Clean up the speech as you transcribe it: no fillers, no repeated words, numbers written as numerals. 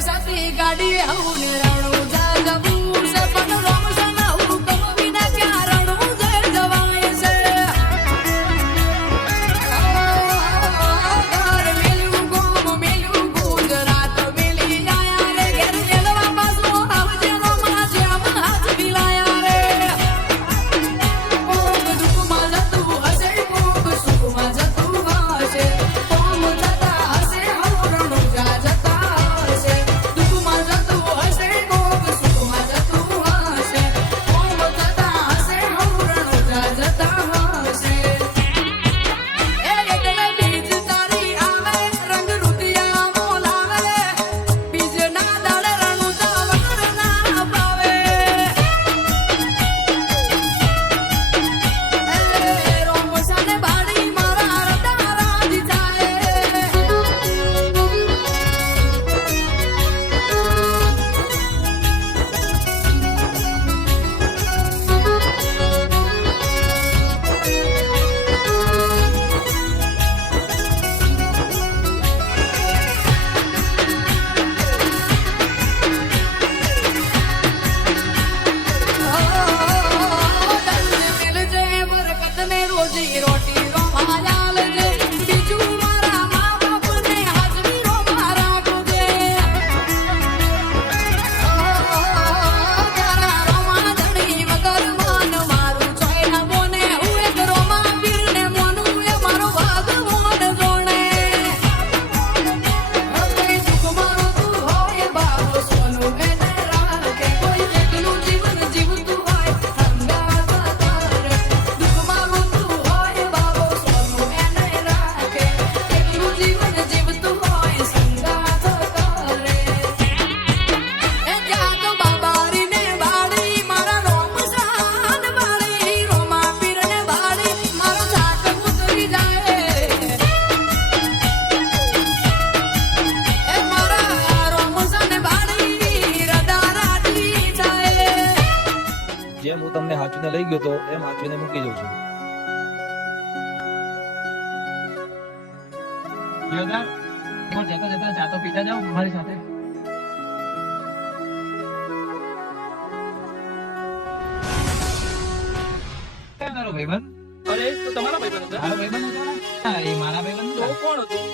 સતી ગાડી આવું ને રણું જવું છે પણ રોમ સનાવું કમ વિના ક્યાં રણું જવાય છે ઘર મેલ્યું ગોમ મેલ્યું ગુજરાત મેલી આયા રે ઘેર મેલવા પાછો આવજે રોમા જેમ હાથ મિલાયા રે કોક દુઃખમાં જતું હશે કોક સુખમાં જતું હશે કોમ જતા હશે હવરણું જતા હશે દુઃખમાં જતું હશે કોક સુખમાં જતું હશે કોમ જતા હશે હવરણું જતા હશે એ એટલે બીજ તારી આવે રંગ રૂપિયા મોલાવે બીજ ના દાડે રણું વગર ના પાવે રોમ સાને બાડી મારા રડા રાજી જાય રોજી રોટી રોમાયા લેજે બીજું મારા મા બાપને હાજરી રોમા રાખજે તારા રોમા ધણી વગર માન મારું ચોય ના બોને હું એક રોમા પીરને મોનું એ મારો ભગવાન જોણે કોઈ દુઃખ મારો તું હોય બાબો સોનું એને રાખે કોઈ એકલું જીવન જીવતું હોય સંગાત કરે દુઃખ મારો તું હોય બાબો સોનું એને રાખે એકલું જીવન જીવતું હોય સંગાત કરે એ ત્યાં તો બાબારીને બાળી મારા રોમ સાન બાળી રોમા પીરને બાળી મારો જાત ઉતરી જાય એ મારા રોમ સાને બાળી રડા રાજી જાય જેમ હું તમને હાચવીને લઈ ગયો તો એમ હાચવીને મૂકી દઉં છું. યોગા હું જતો જતો ચાતો પીતા જાઉં મારી સાથે. ક્યાં તારો ભાઈબંધ? અરે તો તમારા ભાઈબંધ હતા? મારો ભાઈબંધ હતો ને? હા, એ મારા ભાઈબંધ તો હતા. કોણ હતું?